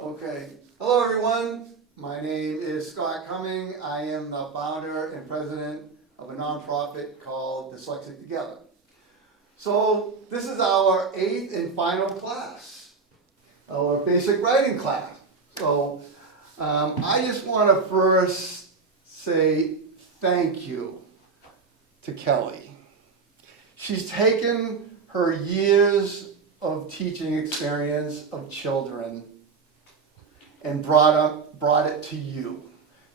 Okay. Hello, everyone. My name is Scott Cumming. I am the founder and president of a nonprofit called Dyslexic Together. So this is our 8th and final class, our basic writing class. So I just want to first say thank you to Kelly. She's taken her years of teaching experience of children and brought it to you,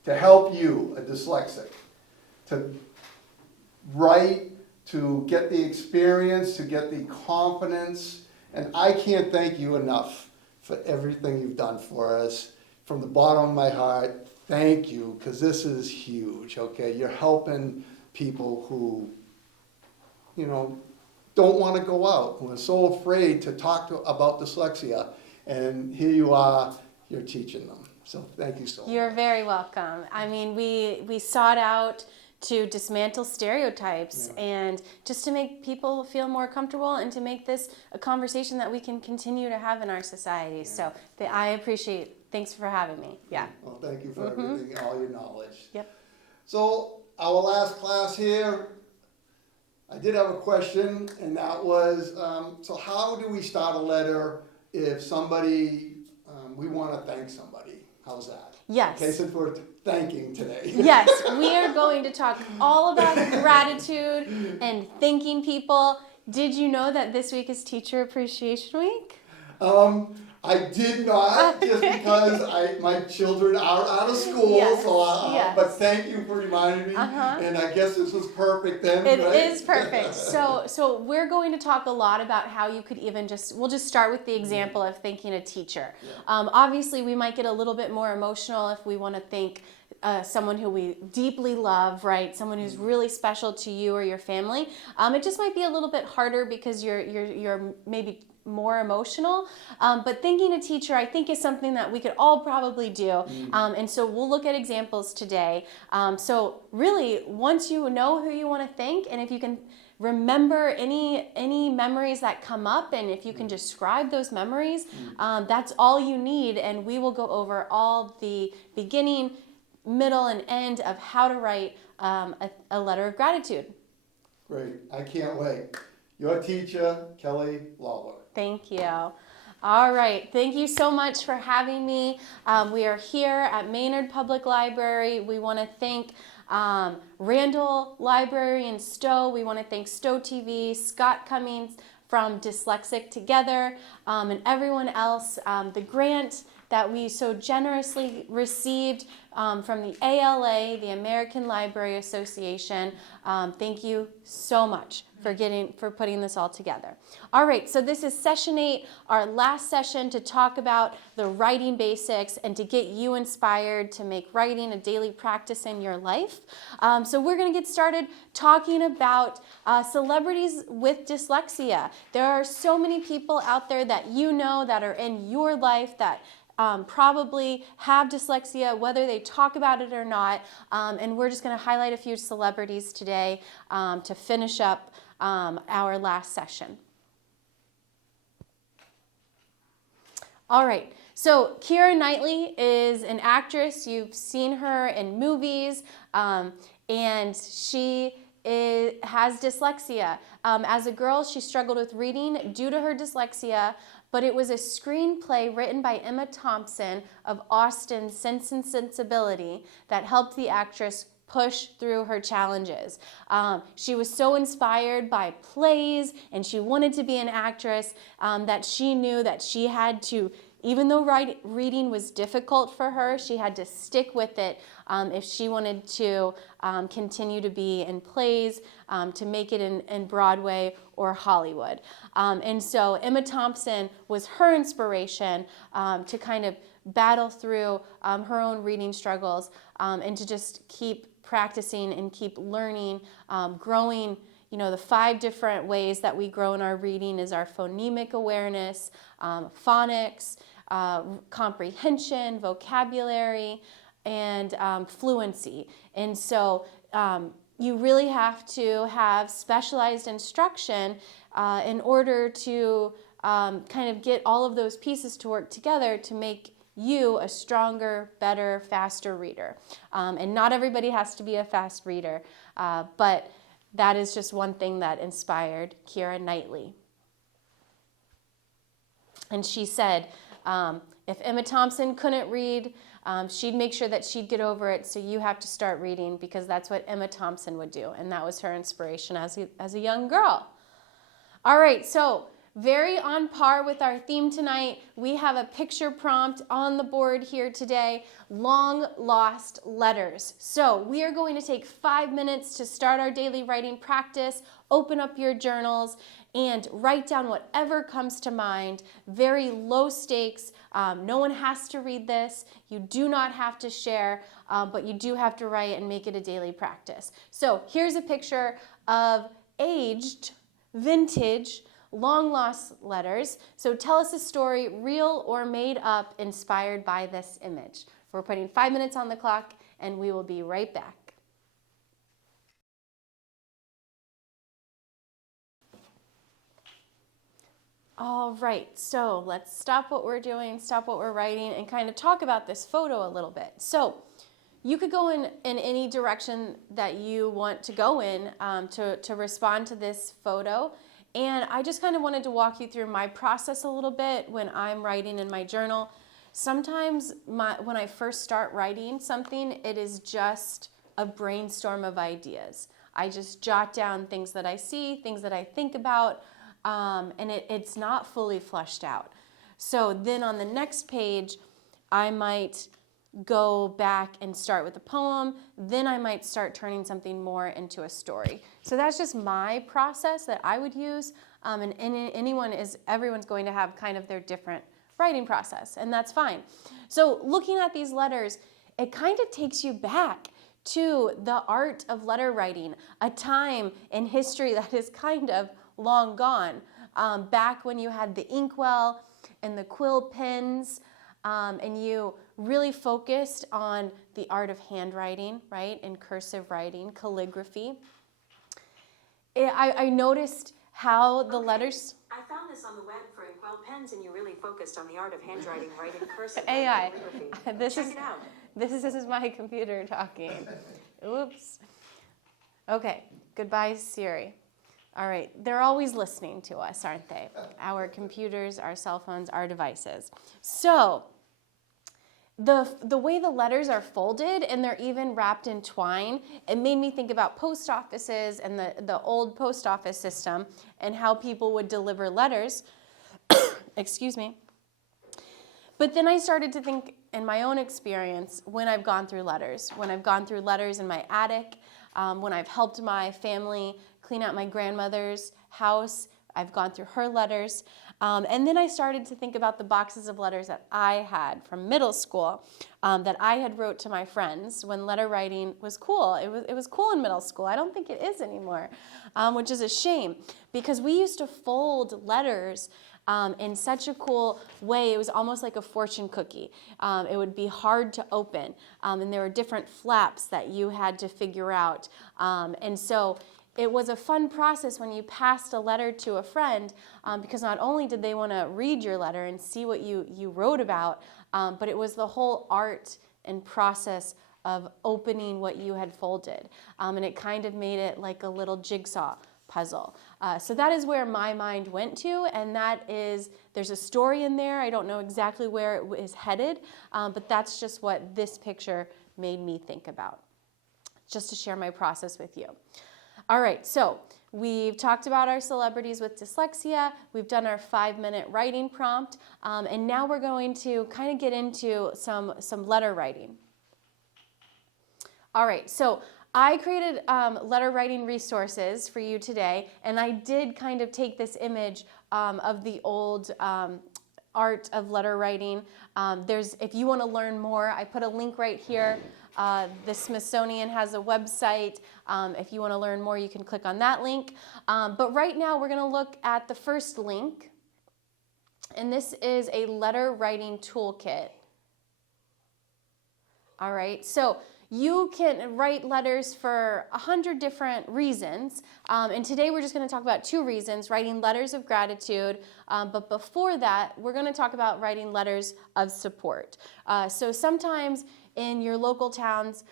to help you, a dyslexic, to write, to get the experience, to get the confidence. And I can't thank you enough for everything you've done for us. From the bottom of my heart, thank you, because this is huge, okay? You're helping people who, don't want to go out, who are so afraid to talk about dyslexia. And here you are, you're teaching them. So thank you so much. You're very welcome. I mean, we sought out to dismantle stereotypes and just to make people feel more comfortable and to make this a conversation that we can continue to have in our society. So I appreciate, thanks for having me. Yeah. Well, thank you for everything, all your knowledge. Yep. So our last class here, I did have a question, and that was, so how do we start a letter if somebody, we want to thank somebody? How's that? Yes. Okay, since we're thanking today. Yes, we are going to talk all about gratitude and thanking people. Did you know that this week is Teacher Appreciation Week? I did not, just because my children are out of school, Yes, so but thank you for reminding me, and I guess this was perfect then, It right? is perfect. So we're going to talk a lot about how you could even we'll just start with the example of thanking a teacher. Yeah. Obviously, we might get a little bit more emotional if we want to thank someone who we deeply love, right? Someone who's really special to you or your family. It just might be a little bit harder because you're maybe more emotional, but thanking a teacher I think is something that we could all probably do, and so we'll look at examples today. So really, once you know who you want to thank, and if you can remember any memories that come up, and if you can describe those memories, that's all you need, and we will go over all the beginning, middle, and end of how to write a letter of gratitude. Great, I can't wait. Your teacher, Kelly Lawler. Thank you. All right. Thank you so much for having me. We are here at Maynard Public Library. We want to thank Randall Library in Stowe. We want to thank Stowe TV, Scott Cummings from Dyslexic Together, and everyone else. The grant that we so generously received from the ALA, the American Library Association. Thank you so much for putting this all together. All right, so this is session 8, our last session to talk about the writing basics and to get you inspired to make writing a daily practice in your life. So we're going to get started talking about celebrities with dyslexia. There are so many people out there that you know that are in your life that probably have dyslexia, whether they talk about it or not, and we're just going to highlight a few celebrities today to finish up our last session. All right, so Keira Knightley is an actress. You've seen her in movies, and she has dyslexia. As a girl, she struggled with reading due to her dyslexia, but it was a screenplay written by Emma Thompson of Austen, Sense and Sensibility that helped the actress push through her challenges. She was so inspired by plays and she wanted to be an actress that she knew that she had to, even though reading was difficult for her, she had to stick with it if she wanted to continue to be in plays, to make it in Broadway or Hollywood. And so Emma Thompson was her inspiration to kind of battle through her own reading struggles and to just keep practicing and keep learning, growing. The 5 different ways that we grow in our reading is our phonemic awareness, phonics, comprehension, vocabulary, and fluency. And so you really have to have specialized instruction in order to kind of get all of those pieces to work together to make you a stronger, better, faster reader. And not everybody has to be a fast reader, but that is just one thing that inspired Keira Knightley. And she said, if Emma Thompson couldn't read, she'd make sure that she'd get over it, so you have to start reading, because that's what Emma Thompson would do. And that was her inspiration as a young girl. All right, so very on par with our theme tonight. We have a picture prompt on the board here today, long lost letters. So we are going to take 5 minutes to start our daily writing practice, open up your journals, and write down whatever comes to mind. Very low stakes. No one has to read this. You do not have to share, but you do have to write and make it a daily practice. So here's a picture of aged, vintage, long lost letters. So tell us a story, real or made up, inspired by this image. We're putting 5 minutes on the clock, and we will be right back. All right, so let's stop what we're doing, stop what we're writing, and kind of talk about this photo a little bit. So you could go in any direction that you want to go in to respond to this photo. And I just kind of wanted to walk you through my process a little bit when I'm writing in my journal. Sometimes when I first start writing something, it is just a brainstorm of ideas. I just jot down things that I see, things that I think about, and it's not fully fleshed out. So then on the next page, I might go back and start with a poem, then I might start turning something more into a story. So that's just my process that I would use, and everyone's going to have kind of their different writing process, and that's fine. So looking at these letters, it kind of takes you back to the art of letter writing, a time in history that is kind of long gone, back when you had the inkwell and the quill pens, and you really focused on the art of handwriting, right, and cursive writing, calligraphy. I noticed how the letters... I found this on the web for inkwell pens, and you really focused on the art of handwriting, writing, cursive, AI. calligraphy. Check it out. This is my computer talking. Oops. Okay, goodbye, Siri. All right, they're always listening to us, aren't they? Our computers, our cell phones, our devices. So the way the letters are folded, and they're even wrapped in twine, it made me think about post offices and the old post office system and how people would deliver letters. Excuse me. But then I started to think in my own experience when I've gone through letters in my attic, when I've helped my family clean out my grandmother's house, I've gone through her letters. And then I started to think about the boxes of letters that I had from middle school that I had wrote to my friends when letter writing was cool. It was cool in middle school. I don't think it is anymore, which is a shame, because we used to fold letters in such a cool way. It was almost like a fortune cookie. It would be hard to open, and there were different flaps that you had to figure out. And so it was a fun process when you passed a letter to a friend, because not only did they want to read your letter and see what you wrote about, but it was the whole art and process of opening what you had folded. And it kind of made it like a little jigsaw puzzle. So that is where my mind went to, and there's a story in there. I don't know exactly where it is headed, but that's just what this picture made me think about, just to share my process with you. All right, so we've talked about our celebrities with dyslexia. We've done our 5-minute writing prompt, and now we're going to kind of get into some letter writing. All right, so I created letter writing resources for you today, and I did kind of take this image of the old art of letter writing. If you want to learn more, I put a link right here. The Smithsonian has a website. If you want to learn more, you can click on that link. But right now, we're going to look at the first link, and this is a letter writing toolkit. All right, so You can write letters for 100 different reasons, and today we're just going to talk about 2 reasons, writing letters of gratitude, but before that, we're going to talk about writing letters of support. So sometimes in your local towns,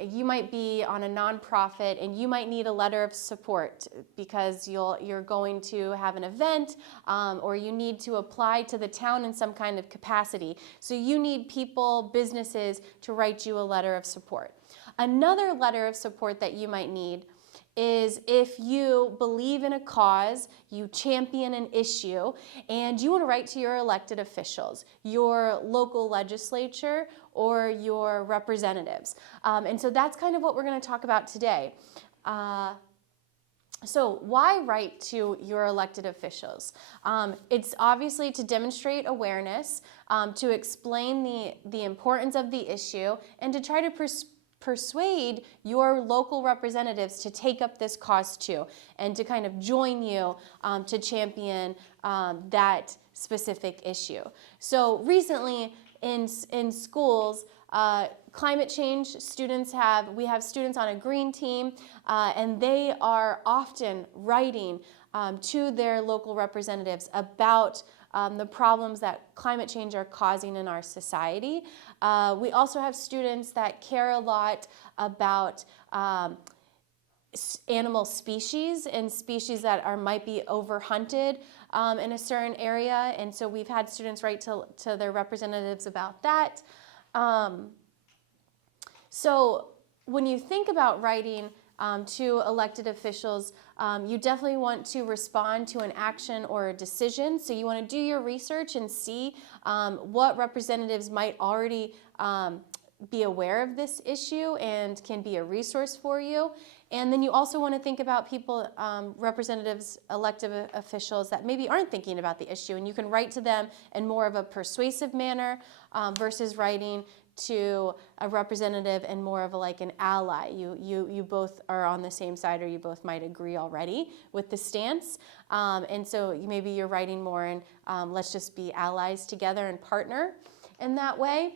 you might be on a nonprofit and you might need a letter of support because you're going to have an event, or you need to apply to the town in some kind of capacity. So you need people, businesses, to write you a letter of support. Another letter of support that you might need is if you believe in a cause, you champion an issue, and you want to write to your elected officials, your local legislature, or your representatives. And so that's kind of what we're going to talk about today. So why write to your elected officials? It's obviously to demonstrate awareness, to explain the importance of the issue, and to try to persuade your local representatives to take up this cause too, and to kind of join you to champion that specific issue. So recently in schools, climate change we have students on a green team, and they are often writing to their local representatives about the problems that climate change are causing in our society. We also have students that care a lot about animal species and species that might be overhunted in a certain area, and so we've had students write to their representatives about that. So when you think about writing to elected officials, you definitely want to respond to an action or a decision. So you want to do your research and see what representatives might already be aware of this issue and can be a resource for you. And then you also want to think about people, representatives, elected officials that maybe aren't thinking about the issue, and you can write to them in more of a persuasive manner versus writing to a representative and more of like an ally. You both are on the same side, or you both might agree already with the stance. And so maybe you're writing more in let's just be allies together and partner in that way.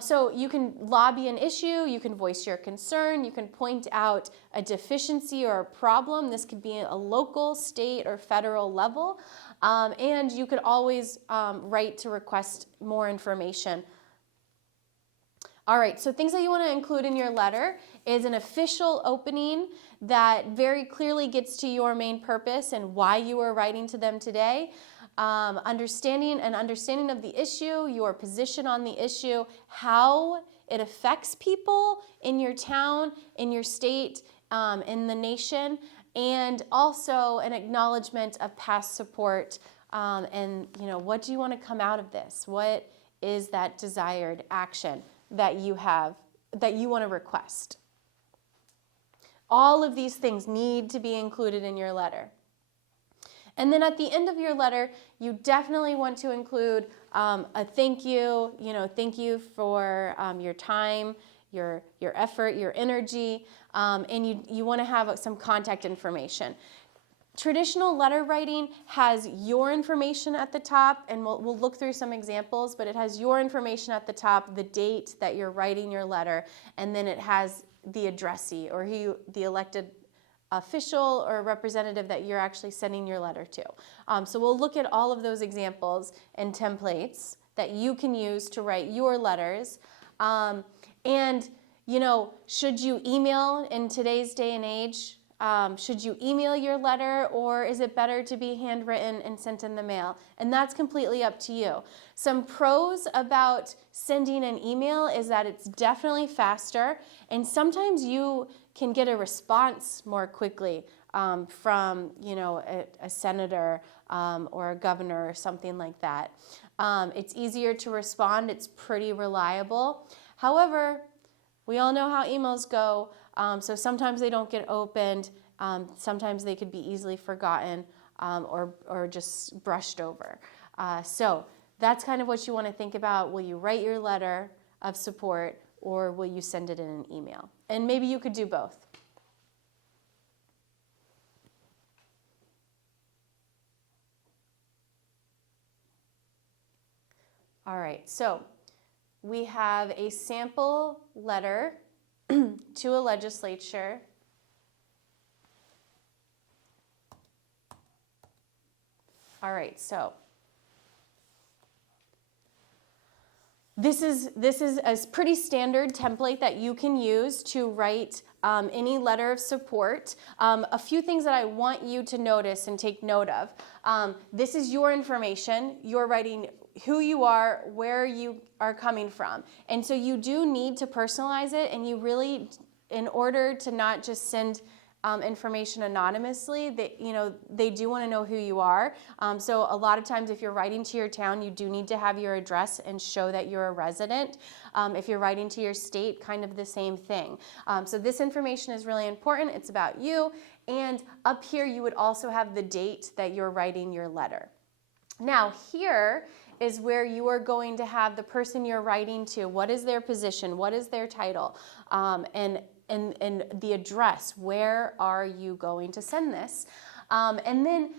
So you can lobby an issue, you can voice your concern, you can point out a deficiency or a problem. This could be a local, state, or federal level. And you could always write to request more information. All right, so things that you want to include in your letter is an official opening that very clearly gets to your main purpose and why you are writing to them today. Understanding of the issue, your position on the issue, how it affects people in your town, in your state, in the nation, and also an acknowledgement of past support. And what do you want to come out of this? What is that desired action that you want to request? All of these things need to be included in your letter. And then at the end of your letter, you definitely want to include a thank you. Thank you for your time, your effort, your energy, and you want to have some contact information. Traditional letter writing has your information at the top, and we'll look through some examples, but it has your information at the top, the date that you're writing your letter, and then it has the addressee, or the elected official or representative that you're actually sending your letter to. So we'll look at all of those examples and templates that you can use to write your letters. And should you email in today's day and age? Should you email your letter, or is it better to be handwritten and sent in the mail? And that's completely up to you. Some pros about sending an email is that it's definitely faster, and sometimes you can get a response more quickly from a senator or a governor or something like that. It's easier to respond. It's pretty reliable. However, we all know how emails go. So sometimes they don't get opened. Sometimes they could be easily forgotten or just brushed over. So that's kind of what you want to think about. Will you write your letter of support, or will you send it in an email? And maybe you could do both. All right, so we have a sample letter to a legislature all right, so this is a pretty standard template that you can use to write any letter of support. A few things that I want you to notice and take note of. This is your information. You're writing who you are, where you are coming from. And so you do need to personalize it, and you really, in order to not just send information anonymously, they do want to know who you are. So a lot of times if you're writing to your town, you do need to have your address and show that you're a resident. If you're writing to your state, kind of the same thing. So this information is really important. It's about you. And up here, you would also have the date that you're writing your letter. Now here is where you are going to have the person you're writing to. What is their position? What is their title? And the address. Where are you going to send this? And then,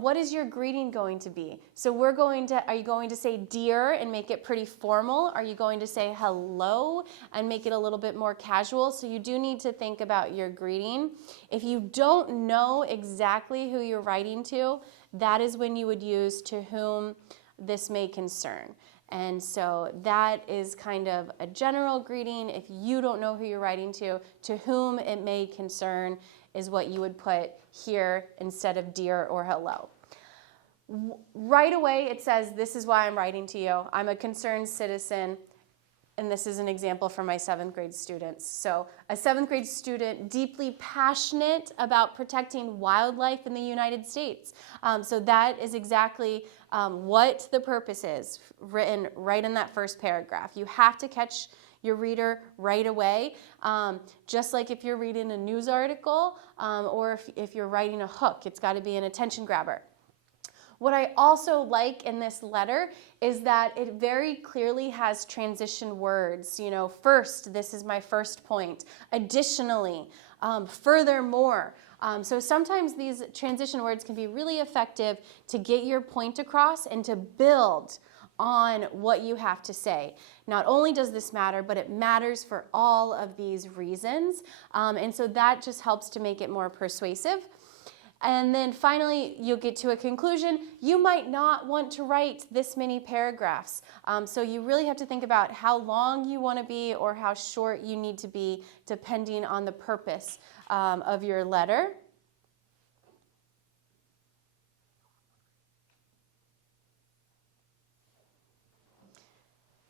what is your greeting going to be? So are you going to say dear and make it pretty formal? Are you going to say hello and make it a little bit more casual? So you do need to think about your greeting. If you don't know exactly who you're writing to, that is when you would use to whom this may concern. And so that is kind of a general greeting. If you don't know who you're writing to whom it may concern is what you would put here instead of dear or hello. Right away it says, this is why I'm writing to you. I'm a concerned citizen. And this is an example from my 7th grade students. So a 7th grade student deeply passionate about protecting wildlife in the United States. So that is exactly what the purpose is, written right in that first paragraph. You have to catch your reader right away, just like if you're reading a news article or if you're writing a hook, it's got to be an attention grabber. What I also like in this letter is that it very clearly has transition words. First, this is my first point. Additionally, furthermore. So sometimes these transition words can be really effective to get your point across and to build on what you have to say. Not only does this matter, but it matters for all of these reasons. And so that just helps to make it more persuasive. And then finally, you'll get to a conclusion. You might not want to write this many paragraphs. So you really have to think about how long you want to be or how short you need to be, depending on the purpose of your letter.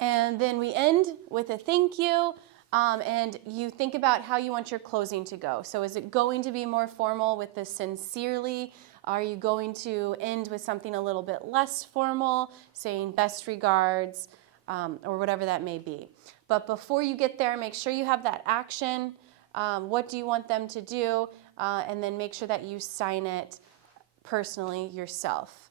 And then we end with a thank you. And you think about how you want your closing to go. So is it going to be more formal with the sincerely? Are you going to end with something a little bit less formal, saying best regards, or whatever that may be? But before you get there, make sure you have that action. What do you want them to do? And then make sure that you sign it personally yourself.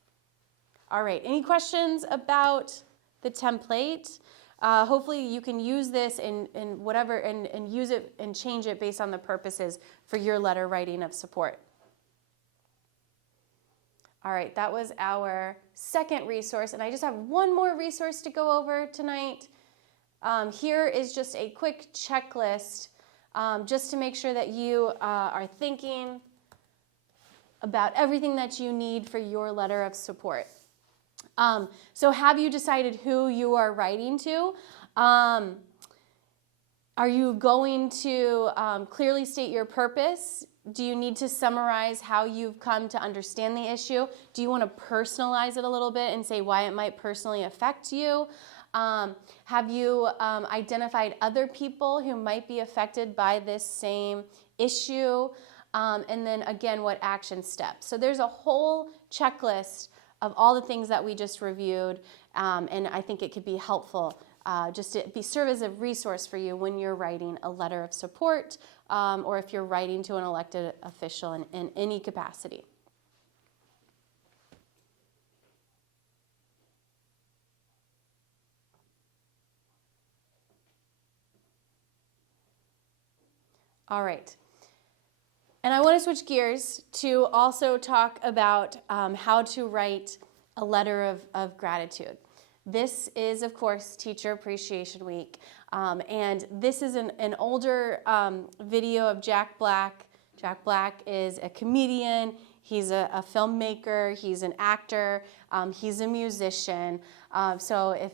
All right, any questions about the template? Hopefully you can use this in whatever and use it and change it based on the purposes for your letter writing of support. All right, that was our second resource, and I just have one more resource to go over tonight. Here is just a quick checklist just to make sure that you are thinking about everything that you need for your letter of support. So have you decided who you are writing to? Are you going to clearly state your purpose? Do you need to summarize how you've come to understand the issue? Do you want to personalize it a little bit and say why it might personally affect you? Have you identified other people who might be affected by this same issue? And then again, what action steps? So there's a whole checklist of all the things that we just reviewed, and I think it could be helpful just to serve as a resource for you when you're writing a letter of support or if you're writing to an elected official in any capacity. All right. And I want to switch gears to also talk about how to write a letter of gratitude. This is, of course, Teacher Appreciation Week. And this is an older video of Jack Black. Jack Black is a comedian. He's a filmmaker. He's an actor. He's a musician. So if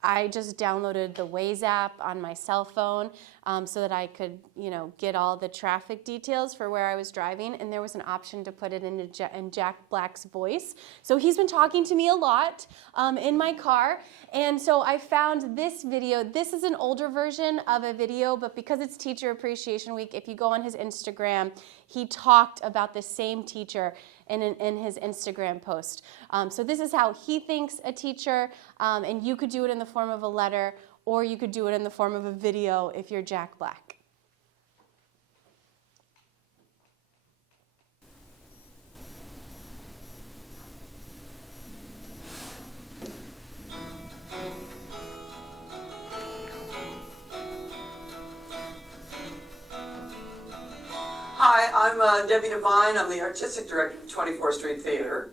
I just downloaded the Waze app on my cell phone so that I could, get all the traffic details for where I was driving, and there was an option to put it in Jack Black's voice. So he's been talking to me a lot in my car, and so I found this video. This is an older version of a video, but because it's Teacher Appreciation Week, if you go on his Instagram, he talked about the same teacher in his Instagram post. So this is how he thinks a teacher, and you could do it in the form of a letter, or you could do it in the form of a video if you're Jack Black. Hi, I'm Debbie Devine. I'm the Artistic Director of 24th Street Theater,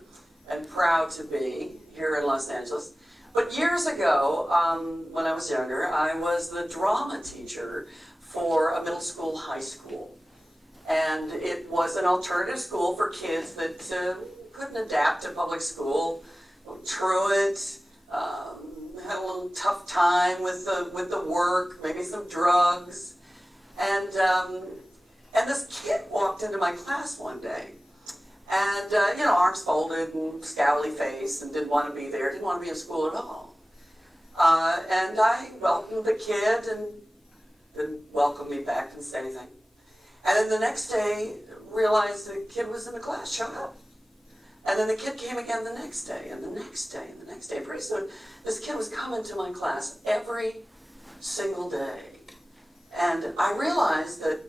and proud to be here in Los Angeles. But years ago, when I was younger, I was the drama teacher for a middle school, high school. And it was an alternative school for kids that couldn't adapt to public school. Truant, had a little tough time with the work, maybe some drugs. And this kid walked into my class one day, and arms folded and scowly face, and didn't want to be there, didn't want to be in school at all. And I welcomed the kid, and didn't welcome me back, didn't say anything. And then the next day, realized the kid was in the class, showed up. And then the kid came again the next day, and the next day, and the next day. Pretty soon, this kid was coming to my class every single day. And I realized that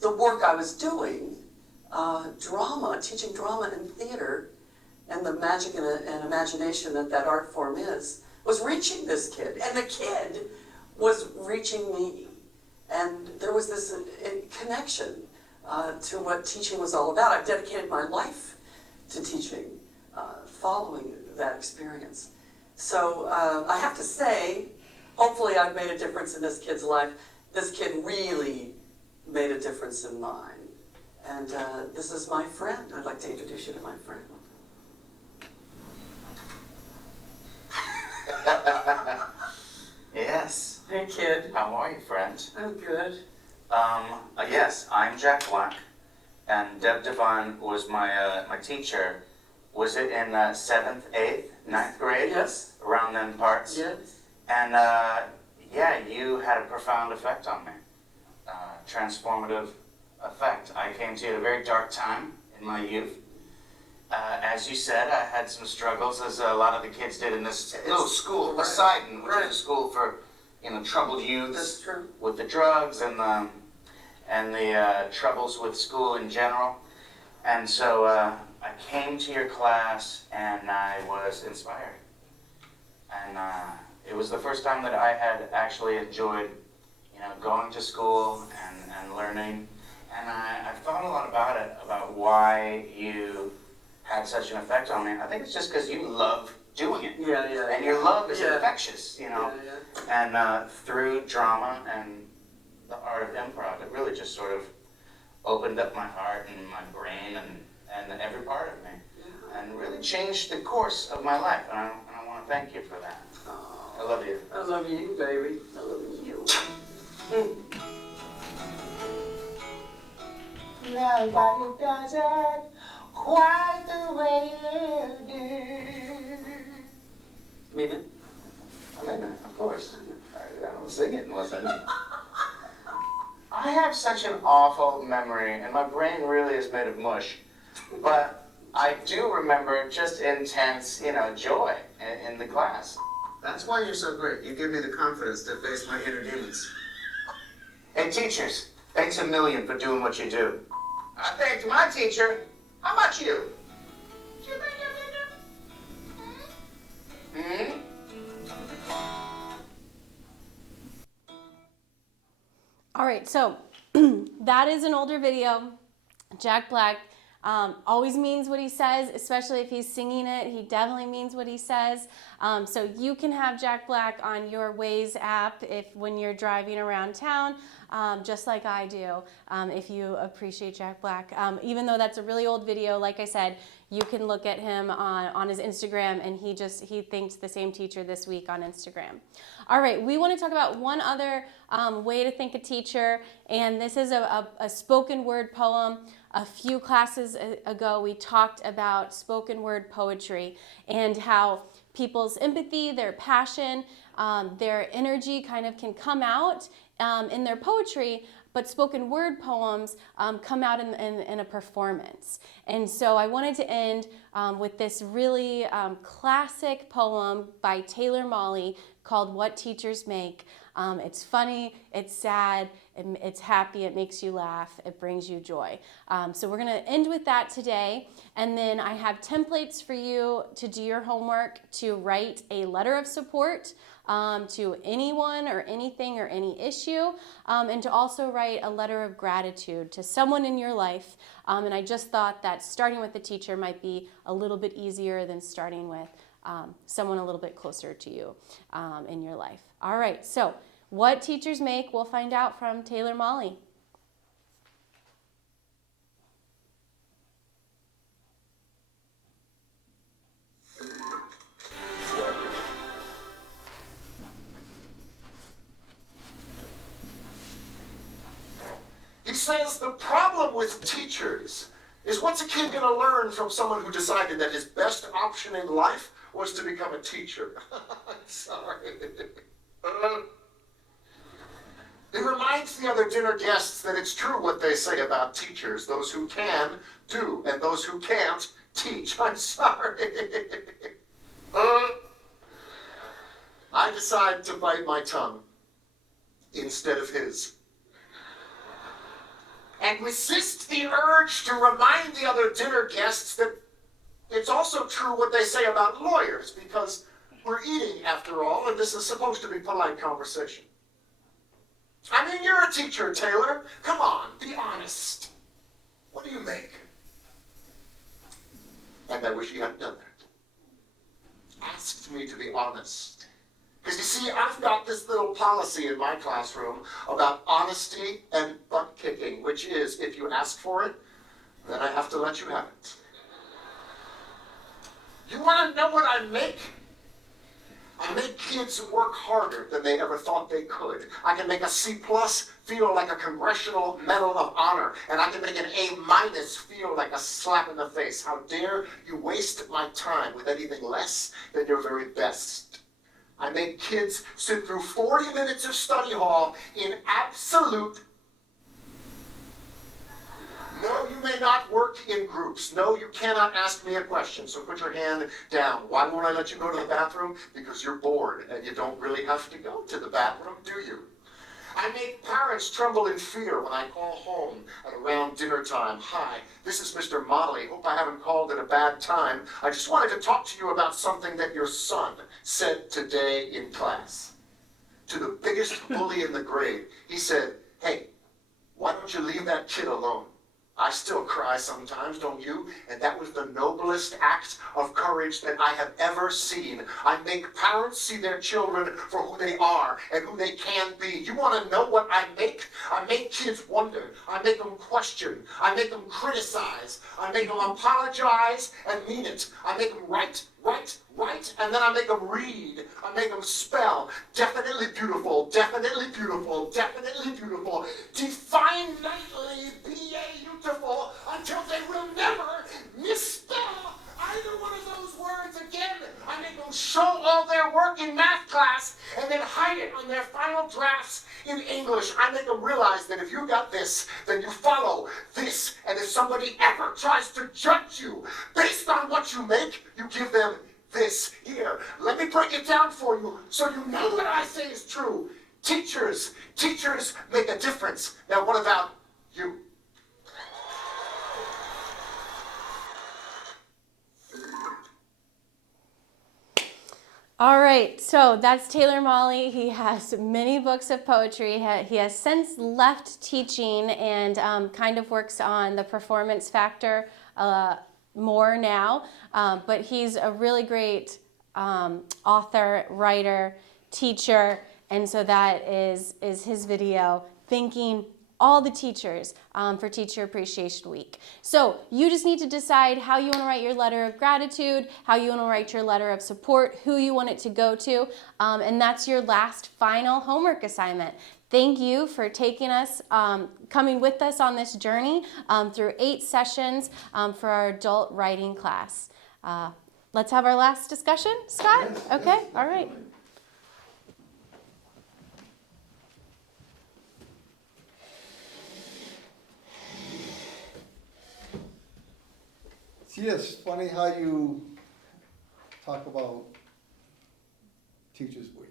the work I was doing, drama, teaching drama and theater, and the magic and imagination that art form is, was reaching this kid. And the kid was reaching me. And there was this connection to what teaching was all about. I've dedicated my life to teaching, following that experience. So I have to say, hopefully I've made a difference in this kid's life. This kid really made a difference in mine. And this is my friend. I'd like to introduce you to my friend. Yes. Hey kid. How are you, friend? I'm good. Yes, I'm Jack Black, and Deb Devine was my teacher. Was it in 7th, 8th, 9th grade? Yes. Around them parts? Yes. And yeah, you had a profound effect on me. Transformative effect. I came to you at a very dark time in my youth. As you said, I had some struggles, as a lot of the kids did in this little school, right, Poseidon, which right. is a school for troubled youths. That's true. With the drugs and the troubles with school in general. And so I came to your class and I was inspired. And it was the first time that I had actually enjoyed, going to school and learning. And I've thought a lot about it, about why you had such an effect on me. I think it's just because you love doing it. Yeah. And your love is Yeah. infectious, Yeah. And through drama and the art of improv, it really just sort of opened up my heart and my brain and every part of me. Yeah. And really changed the course of my life. And I want to thank you for that. Oh, I love you. I love you, baby. I love you. Nobody does it quite the way you do. Mean it? I mean, of course. I don't sing it unless I know. I have such an awful memory, and my brain really is made of mush. But I do remember just intense, joy in the class. That's why you're so great. You give me the confidence to face my inner demons. Hey, teachers, thanks a million for doing what you do. I thanked my teacher. How about you? Hmm? All right, so that is an older video. Jack Black always means what he says, especially if he's singing it. He definitely means what he says. So you can have Jack Black on your Waze app when you're driving around town, just like I do, if you appreciate Jack Black. Even though that's a really old video, like I said, you can look at him on his Instagram, and he thanked the same teacher this week on Instagram. All right, we want to talk about one other way to thank a teacher, and this is a spoken word poem. A few classes ago, we talked about spoken word poetry and how people's empathy, their passion, their energy kind of can come out in their poetry, but spoken word poems come out in a performance. And so I wanted to end with this really classic poem by Taylor Mali called What Teachers Make. It's funny, it's sad, it's happy, it makes you laugh, it brings you joy. So we're gonna end with that today, and then I have templates for you to do your homework, to write a letter of support to anyone or anything or any issue, and to also write a letter of gratitude to someone in your life. And I just thought that starting with the teacher might be a little bit easier than starting with someone a little bit closer to you in your life. All right, so what teachers make, we'll find out from Taylor Mali. He says the problem with teachers is what's a kid going to learn from someone who decided that his best option in life was to become a teacher? I'm sorry. It reminds the other dinner guests that it's true what they say about teachers. Those who can, do, and those who can't, teach. I'm sorry. I decide to bite my tongue instead of his, and resist the urge to remind the other dinner guests that it's also true what they say about lawyers, because we're eating after all, and this is supposed to be polite conversation. I mean, you're a teacher, Taylor. Come on, be honest. What do you make? And I wish he hadn't done that. Asked me to be honest. Because you see, I've got this little policy in my classroom about honesty and butt kicking, which is, if you ask for it, then I have to let you have it. You want to know what I make? I make kids work harder than they ever thought they could. I can make a C+ feel like a Congressional Medal of Honor, and I can make an A- feel like a slap in the face. How dare you waste my time with anything less than your very best? I make kids sit through 40 minutes of study hall in absolute. No, you may not work in groups. No, you cannot ask me a question, so put your hand down. Why won't I let you go to the bathroom? Because you're bored, and you don't really have to go to the bathroom, do you? I make parents tremble in fear when I call home at around dinner time. Hi, this is Mr. Motley. Hope I haven't called at a bad time. I just wanted to talk to you about something that your son said today in class. To the biggest bully in the grade, he said, "Hey, why don't you leave that kid alone?" I still cry sometimes, don't you? And that was the noblest act of courage that I have ever seen. I make parents see their children for who they are and who they can be. You want to know what I make? I make kids wonder. I make them question. I make them criticize. I make them apologize and mean it. I make them write, and then I make them read. I make them spell. Definitely beautiful, definitely beautiful, definitely beautiful. Define nightly, beautiful, until they will never misspell either one of those words again. I make them show all their work in math class and then hide it on their final drafts in English. I make them realize that if you got this, then you follow this. And if somebody ever tries to judge you based on what you make, you give them this here. Let me break it down for you so you know what I say is true. Teachers make a difference. Now what about you? All right, so that's Taylor Mali. He has many books of poetry. He has since left teaching and kind of works on the performance factor more now, but he's a really great author, writer, teacher, and so that is his video thanking all the teachers for Teacher Appreciation Week. So you just need to decide how you want to write your letter of gratitude, how you want to write your letter of support, who you want it to go to, and that's your last final homework assignment. Thank you for taking us, coming with us on this journey through 8 sessions for our adult writing class. Let's have our last discussion, Scott? Yes, Okay, yes, all right. absolutely. See, it's funny how you talk about Teachers Week.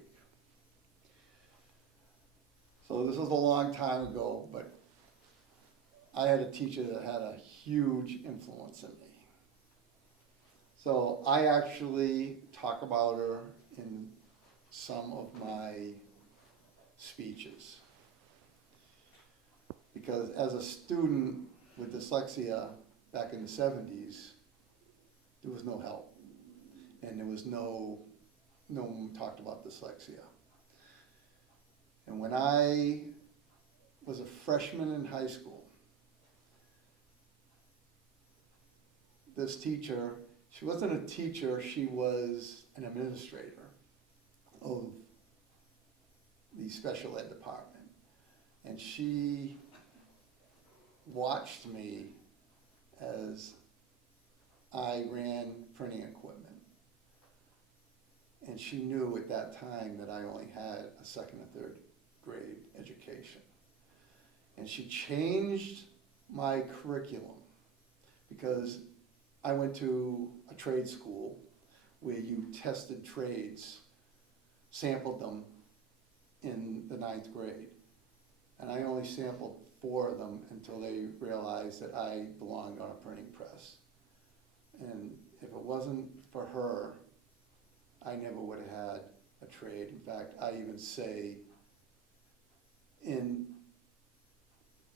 So this was a long time ago, but I had a teacher that had a huge influence in me. So I actually talk about her in some of my speeches. Because as a student with dyslexia back in the 70s, there was no help. And there was no one talked about dyslexia. And when I was a freshman in high school, this teacher, she wasn't a teacher, she was an administrator of the special ed department. And she watched me as I ran printing equipment. And she knew at that time that I only had a 2nd and 3rd grade education. And she changed my curriculum because I went to a trade school where you tested trades, sampled them in the 9th grade. And I only sampled 4 of them until they realized that I belonged on a printing press. And if it wasn't for her, I never would have had a trade. In fact, I even say in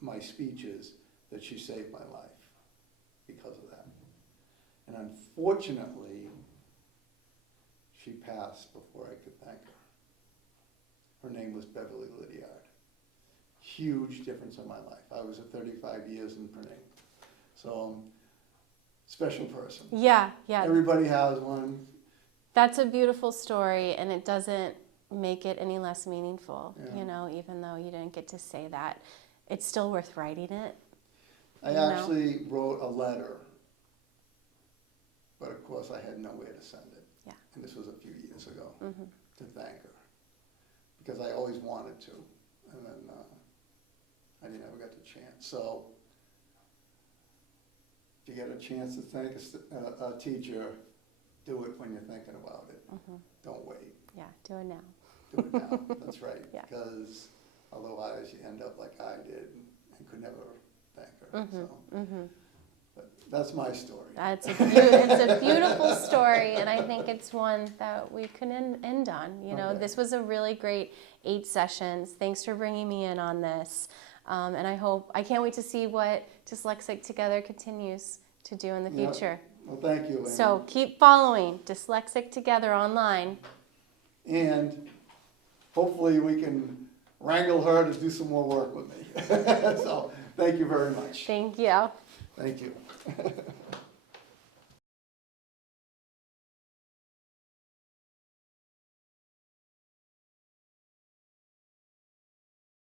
my speeches that she saved my life because of that. And unfortunately, she passed before I could thank her. Her name was Beverly Lydiard. Huge difference in my life. I was at 35 years in printing. So, special person. Yeah, yeah. Everybody has one. That's a beautiful story, and it doesn't make it any less meaningful, Yeah. you know, even though you didn't get to say that. It's still worth writing it. I You know? actually wrote a letter, but of course I had nowhere to send it. Yeah. And this was a few years ago, Mm-hmm. to thank her, because I always wanted to, and then I never got the chance. So if you get a chance to thank a teacher, do it when you're thinking about it. Mm-hmm. Don't wait. Yeah, do it now. Do it now. That's right. Yeah. Because otherwise you end up like I did and could never thank her. Mm-hmm. So, Mm-hmm. but that's my story. It's a beautiful story, and I think it's one that we can end on. You know, Okay. This was a really great 8 sessions. Thanks for bringing me in on this. And I can't wait to see what Dyslexic Together continues to do in the Yeah. future. Well, thank you. So keep following Dyslexic Together online. And hopefully we can wrangle her to do some more work with me. So thank you very much. Thank you. Thank you.